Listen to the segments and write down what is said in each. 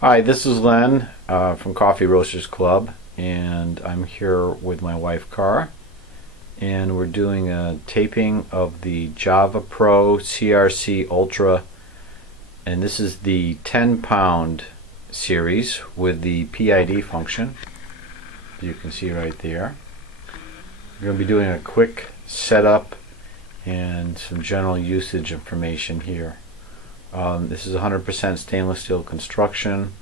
Hi, this is Len from Coffee Roasters Club, and I'm here with my wife Cara, and we're doing a taping of the javaPRO-CRC Ultra, and this is the 10-pound series with the PID function. You can see right there. We're going to be doing a quick setup and some general usage information here. This is 100% stainless steel construction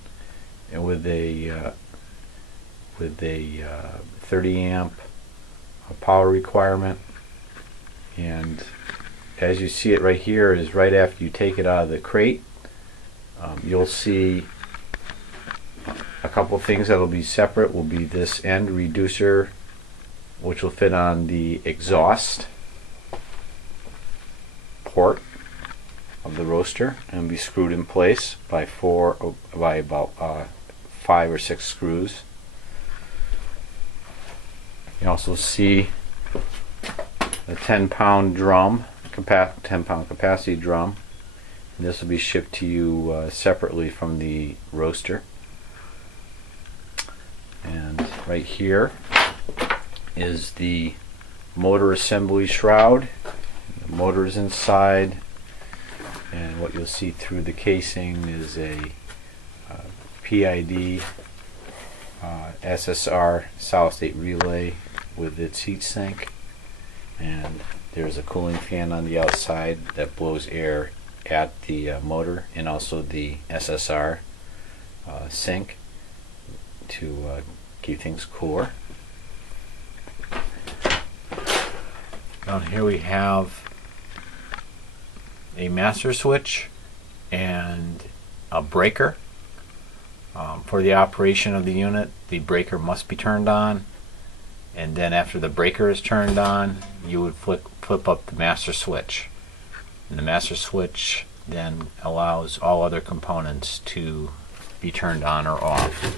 and with a 30 amp power requirement, and as you see it right here is right after you take it out of the crate. You'll see a couple things that will be separate. Will be this end reducer, which will fit on the exhaust port of the roaster and be screwed in place by about 5 or 6 screws. You also see a 10-pound drum, 10-pound capacity drum, and this will be shipped to you separately from the roaster. And right here is the motor assembly shroud. The motor is inside, and what you'll see through the casing is a PID SSR solid state relay with its heat sink, and there's a cooling fan on the outside that blows air at the motor and also the SSR sink to keep things cooler. Down here we have a master switch and a breaker. For the operation of the unit, the breaker must be turned on, and then after the breaker is turned on, you would flip up the master switch, and the master switch then allows all other components to be turned on or off.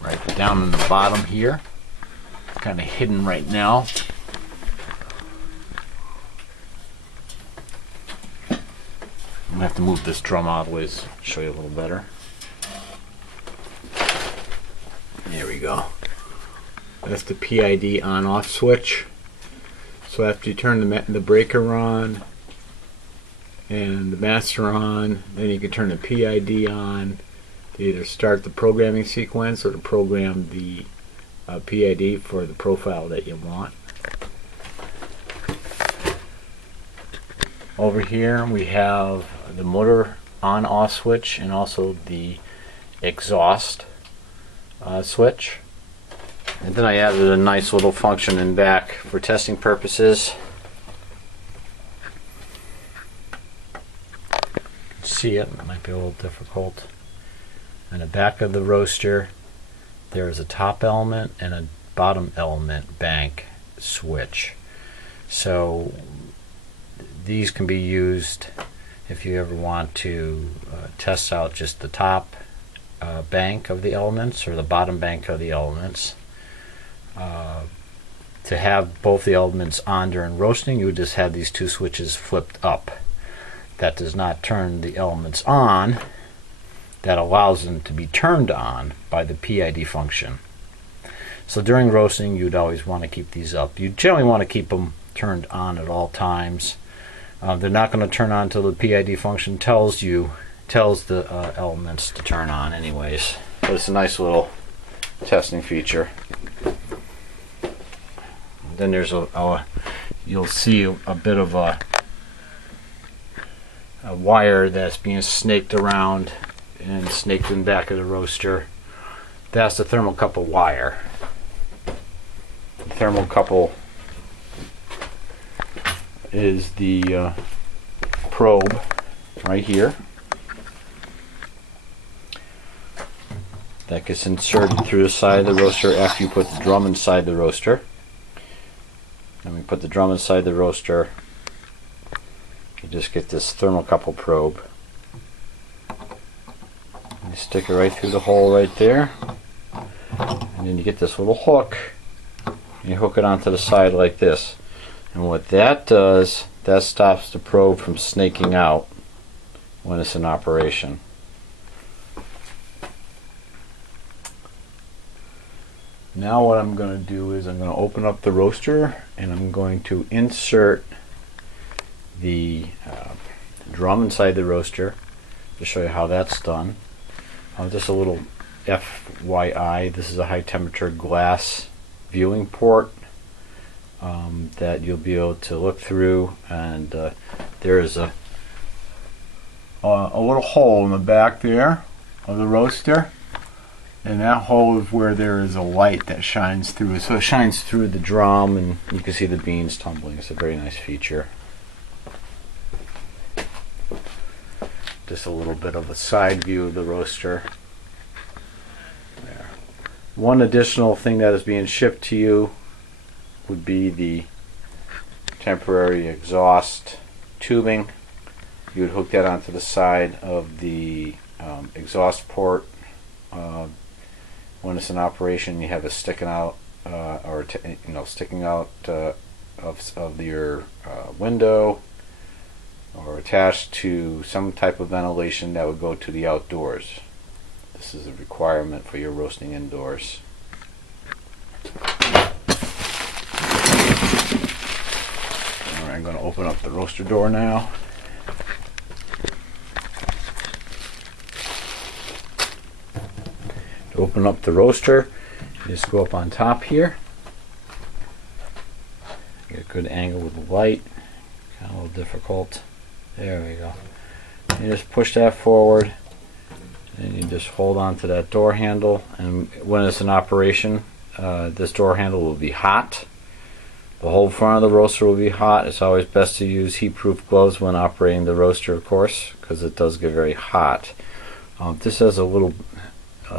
Right down in the bottom here, kind of hidden right now, I'm going to have to move this drum out of the way to show you a little better. There we go. That's the PID on-off switch. So after you turn the breaker on and the master on, then you can turn the PID on to either start the programming sequence or to program the PID for the profile that you want. Over here we have the motor on-off switch and also the exhaust switch. And then I added a nice little function in back for testing purposes. See it might be a little difficult. On the back of the roaster there is a top element and a bottom element bank switch. So these can be used if you ever want to test out just the top bank of the elements or the bottom bank of the elements. To have both the elements on during roasting, you would just have these two switches flipped up. That does not turn the elements on. That allows them to be turned on by the PID function. So during roasting you'd always want to keep these up. You generally want to keep them turned on at all times. They're not going to turn on until the PID function tells the elements to turn on anyways. So it's a nice little testing feature. Then there's you'll see a bit of a wire that's being snaked around and snaked in the back of the roaster. That's the thermocouple wire. The thermocouple is the probe right here that gets inserted through the side of the roaster after you put the drum inside the roaster. Then we put the drum inside the roaster. You just get this thermocouple probe. You stick it right through the hole right there, and then you get this little hook. You hook it onto the side like this, and what that does, that stops the probe from snaking out when it's in operation. Now what I'm going to do is I'm going to open up the roaster and I'm going to insert the drum inside the roaster to show you how that's done. Just a little FYI, this is a high temperature glass viewing port that you'll be able to look through, and there is a little hole in the back there of the roaster, and that hole is where there is a light that shines through. So it shines through the drum and you can see the beans tumbling. It's a very nice feature. Just a little bit of a side view of the roaster. There. One additional thing that is being shipped to you would be the temporary exhaust tubing. You would hook that onto the side of the exhaust port. When it's in operation, you have it sticking out, sticking out of your window, or attached to some type of ventilation that would go to the outdoors. This is a requirement for your roasting indoors. Alright, I'm going to open up the roaster door now. To open up the roaster, you just go up on top here. Get a good angle with the light. Kind of a little difficult. There we go. You just push that forward and you just hold on to that door handle, and when it's in operation, this door handle will be hot. The whole front of the roaster will be hot. It's always best to use heat-proof gloves when operating the roaster, of course, because it does get very hot. This has a little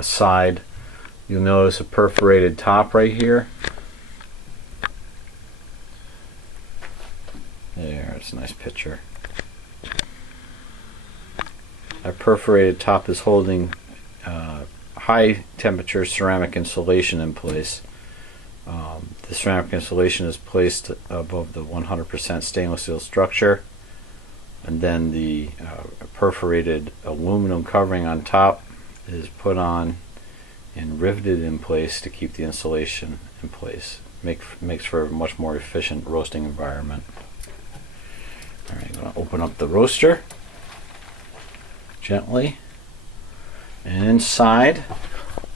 side. You'll notice a perforated top right here. There, it's a nice picture. That perforated top is holding high temperature ceramic insulation in place. The ceramic insulation is placed above the 100% stainless steel structure, and then the perforated aluminum covering on top is put on and riveted in place to keep the insulation in place. Makes for a much more efficient roasting environment. Alright, I'm going to open up the roaster gently, and inside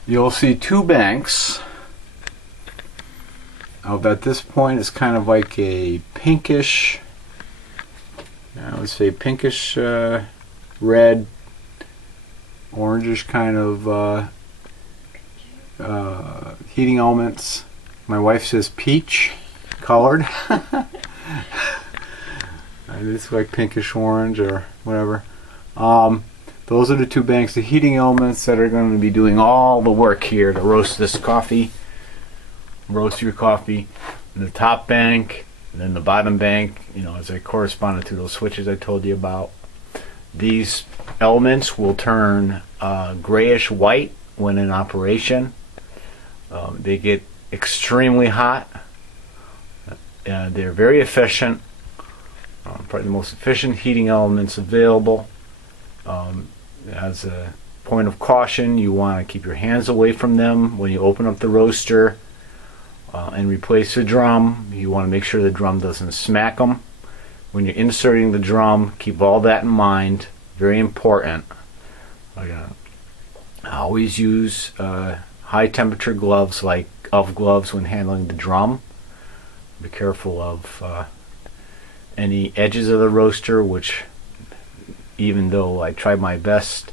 you'll see two banks. At this point it's kind of like a pinkish, I would say pinkish red, orangish kind of heating elements. My wife says peach colored. It's like pinkish orange or whatever. Those are the two banks, the heating elements that are going to be doing all the work here to roast this coffee. Roast your coffee. The top bank and then the bottom bank, as they corresponded to those switches I told you about. These elements will turn grayish white when in operation. They get extremely hot. They're very efficient. Probably the most efficient heating elements available. As a point of caution, you want to keep your hands away from them when you open up the roaster and replace the drum. You want to make sure the drum doesn't smack them. When you're inserting the drum, keep all that in mind. Very important. I always use high temperature gloves, like UV gloves, when handling the drum. Be careful of any edges of the roaster, which, even though I try my best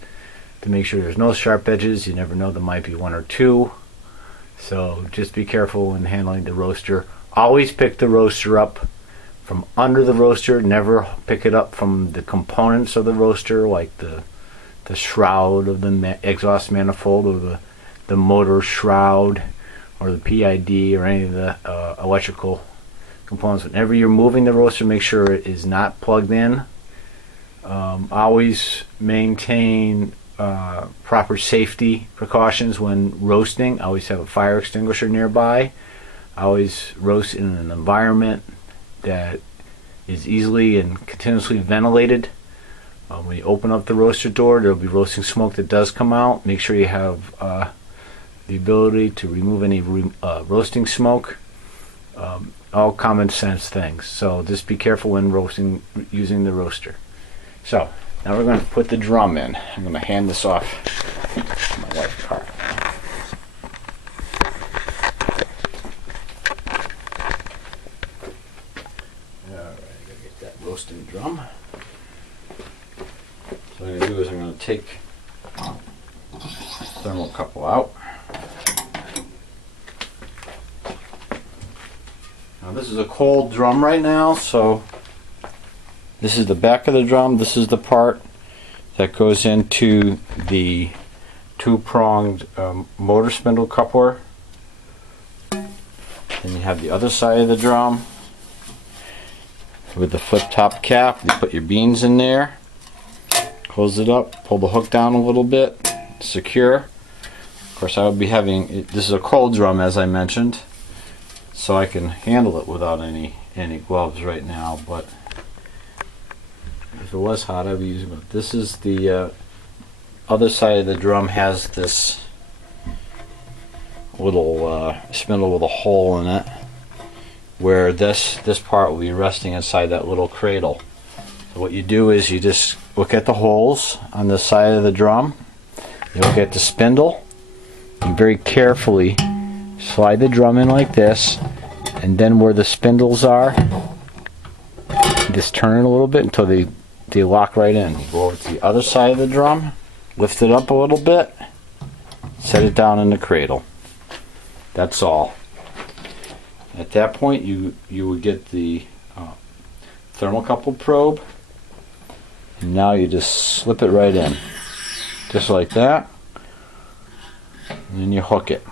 to make sure there's no sharp edges, you never know, there might be one or two. So just be careful when handling the roaster. Always pick the roaster up from under the roaster. Never pick it up from the components of the roaster, like the shroud of the exhaust manifold, or the motor shroud, or the PID, or any of the electrical components. Whenever you're moving the roaster, make sure it is not plugged in. Always maintain proper safety precautions when roasting. Always have a fire extinguisher nearby. Always roast in an environment that is easily and continuously ventilated. When you open up the roaster door, there will be roasting smoke that does come out. Make sure you have the ability to remove any roasting smoke. All common sense things. So just be careful when roasting using the roaster. So now we're going to put the drum in. I'm going to hand this off to my wife's car. Alright, I gotta get that roasting drum. So what I'm going to do is I'm going to take thermocouple out. Now this is a cold drum right now, so this is the back of the drum. This is the part that goes into the two-pronged motor spindle coupler. Then you have the other side of the drum with the flip top cap. You put your beans in there, close it up, pull the hook down a little bit, secure. Of course, I would be having, this is a cold drum as I mentioned, so I can handle it without any gloves right now, but if it was hot I'd be using it. This is the other side of the drum, has this little spindle with a hole in it where this part will be resting inside that little cradle. So what you do is you just look at the holes on the side of the drum, you look at the spindle, and very carefully slide the drum in like this, and then where the spindles are, just turn it a little bit until they lock right in. You go over to the other side of the drum, lift it up a little bit, set it down in the cradle. That's all. At that point you would get the thermocouple probe, and now you just slip it right in, just like that, and then you hook it.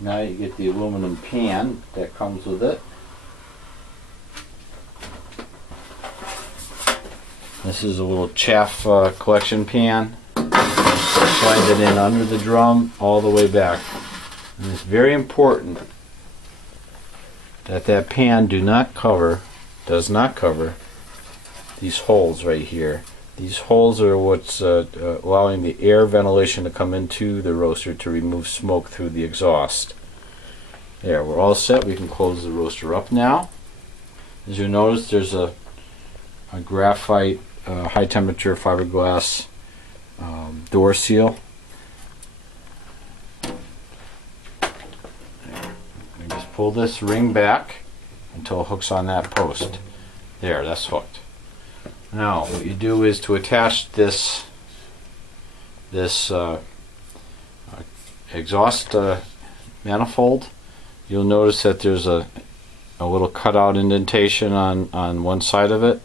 Now you get the aluminum pan that comes with it. This is a little chaff collection pan. Slide it in under the drum all the way back. And it's very important that that pan does not cover these holes right here. These holes are what's allowing the air ventilation to come into the roaster to remove smoke through the exhaust. There, we're all set. We can close the roaster up now. As you notice, there's a graphite high temperature fiberglass door seal. There. You just pull this ring back until it hooks on that post. There, that's hooked. Now what you do is to attach this exhaust manifold, you'll notice that there's a little cutout indentation on one side of it.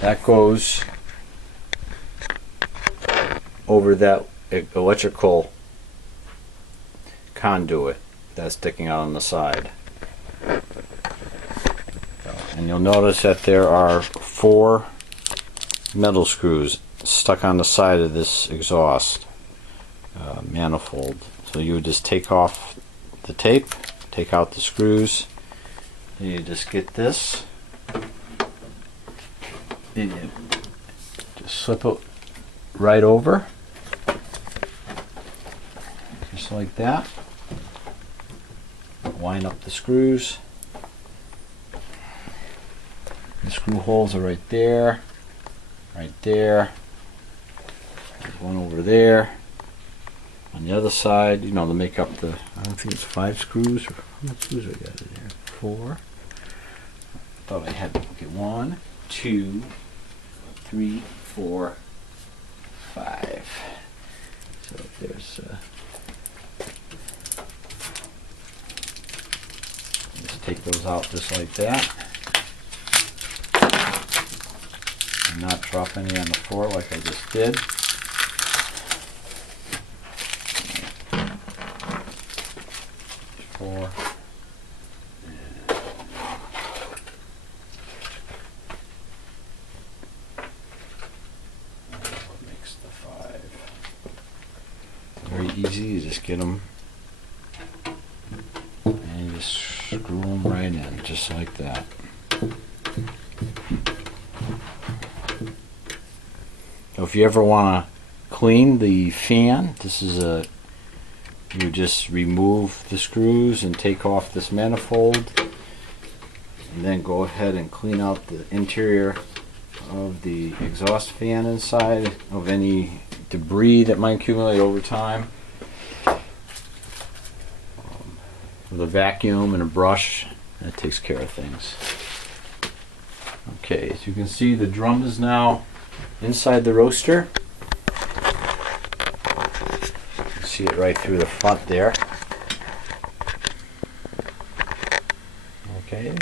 That goes over that electrical conduit that's sticking out on the side. And you'll notice that there are 4 metal screws stuck on the side of this exhaust manifold. So you would just take off the tape, take out the screws, and you just get this, and you just slip it right over, just like that. Line up the screws. The screw holes are right there, right there. There's one over there. On the other side, you know, to make up the, I don't think it's 5 screws, or how many screws I got in there? 4. I thought I had to get 1, 2, 3, 4, 5. So there's just take those out just like that. And not drop any on the floor like I just did. Four. What makes the 5? Very easy. You just get them and you just Screw them right in, just like that. If you ever want to clean the fan, you just remove the screws and take off this manifold, and then go ahead and clean out the interior of the exhaust fan inside of any debris that might accumulate over time. With a vacuum and a brush, that takes care of things. Okay, as you can see, the drum is now inside the roaster. You see it right through the front there. Okay.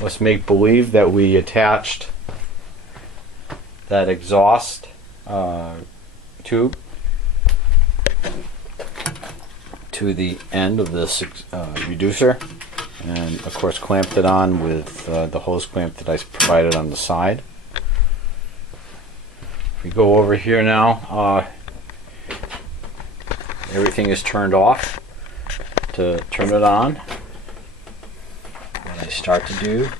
Let's make believe that we attached that exhaust tube to the end of this reducer, and of course clamped it on with the hose clamp that I provided on the side. If we go over here now, everything is turned off. To turn it on, what I start to do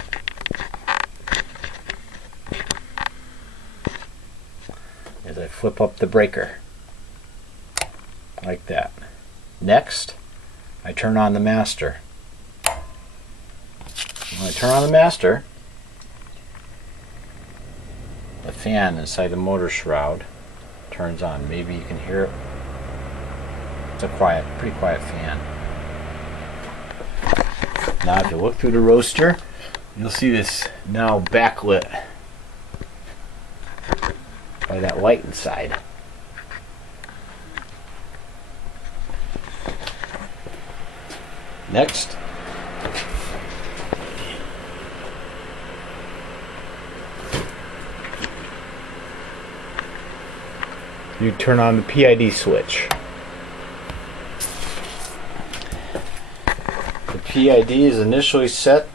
is I flip up the breaker like that. Next, I turn on the master. When I turn on the master, the fan inside the motor shroud turns on. Maybe you can hear it. It's a pretty quiet fan. Now if you look through the roaster, you'll see this now backlit by that light inside. Next, you turn on the PID switch. The PID is initially set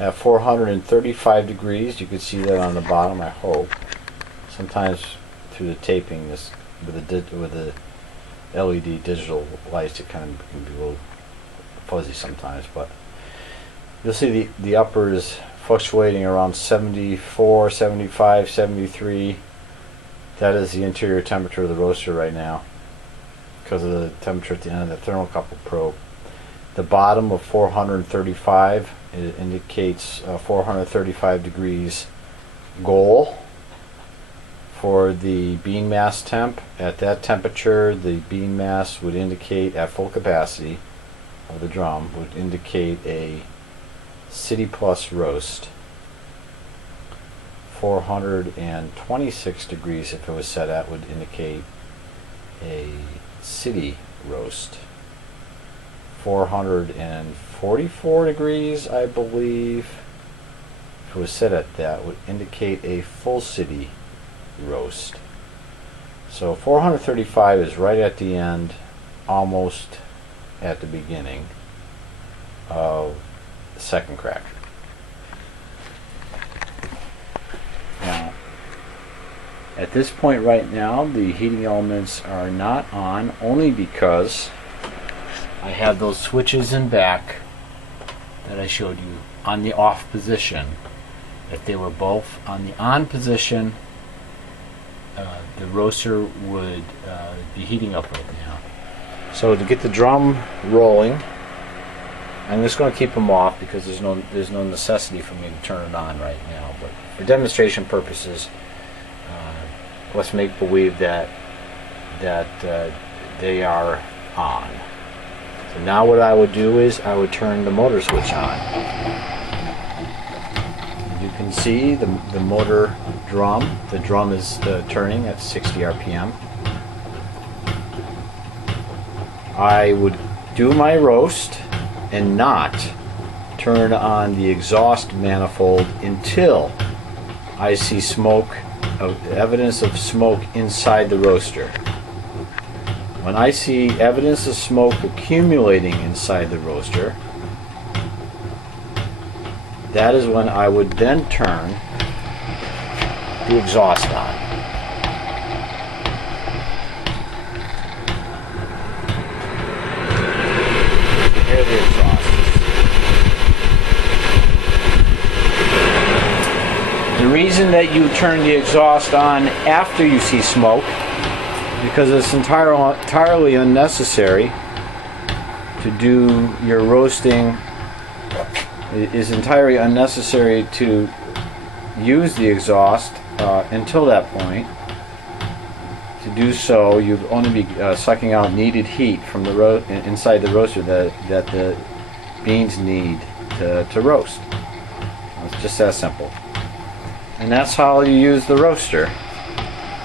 at 435 degrees. You can see that on the bottom, I hope. Sometimes through the taping, this with the LED digital lights, it kind of can be a little fuzzy sometimes, but you'll see the upper is fluctuating around 74, 75, 73. That is the interior temperature of the roaster right now because of the temperature at the end of the Thermocouple probe. The bottom of 435, it indicates 435 degrees goal for the bean mass temp. At that temperature, the bean mass would indicate at full capacity of the drum would indicate a City Plus roast. 426 degrees, if it was set at, would indicate a City roast. 444 degrees, I believe, if it was set at that, would indicate a Full City roast. So 435 is right at the end, almost at the beginning of the second cracker. Now, at this point right now, the heating elements are not on, only because I have those switches in back that I showed you on the off position. If they were both on the on position, the roaster would be heating up right now. So to get the drum rolling, I'm just going to keep them off because there's no necessity for me to turn it on right now. But for demonstration purposes, let's make believe that they are on. So now what I would do is I would turn the motor switch on. You can see the motor drum. The drum is turning at 60 RPM. I would do my roast and not turn on the exhaust manifold until I see smoke, evidence of smoke inside the roaster. When I see evidence of smoke accumulating inside the roaster, that is when I would then turn the exhaust on. You can hear the exhaust. reason that you turn the exhaust on after you see smoke, because it's entirely unnecessary to do your roasting. It is entirely unnecessary to use the exhaust until that point. To do so, you'd only be sucking out needed heat from the inside the roaster that the beans need to roast. It's just that simple. And that's how you use the roaster.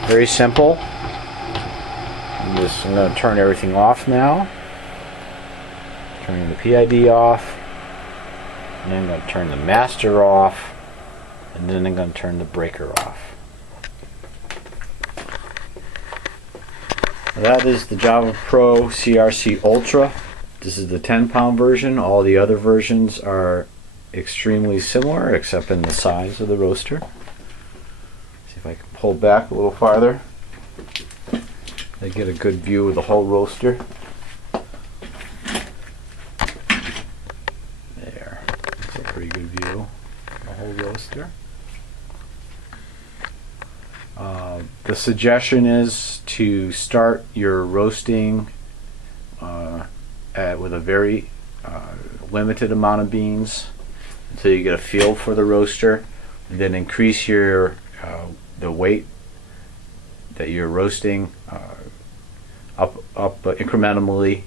Very simple. I'm going to turn everything off now. Turning the PID off. And then I'm going to turn the master off. And then I'm going to turn the breaker off. That is the javaPRO-CRC Ultra. This is the 10-pound version. All the other versions are extremely similar except in the size of the roaster. See if I can pull back a little farther. I get a good view of the whole roaster. There. That's a pretty good view of the whole roaster. The suggestion is to start your roasting with a very limited amount of beans until you get a feel for the roaster, and then increase your the weight that you're roasting up incrementally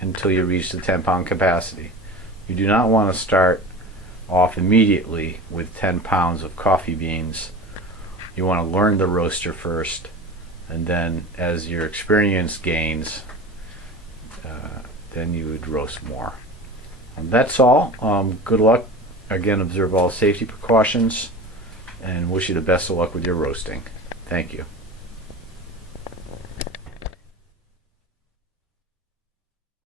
until you reach the 10-pound capacity. You do not want to start off immediately with 10 pounds of coffee beans. You want to learn the roaster first, and then as your experience gains, then you would roast more. And that's all. Good luck. Again, observe all safety precautions, and wish you the best of luck with your roasting. Thank you.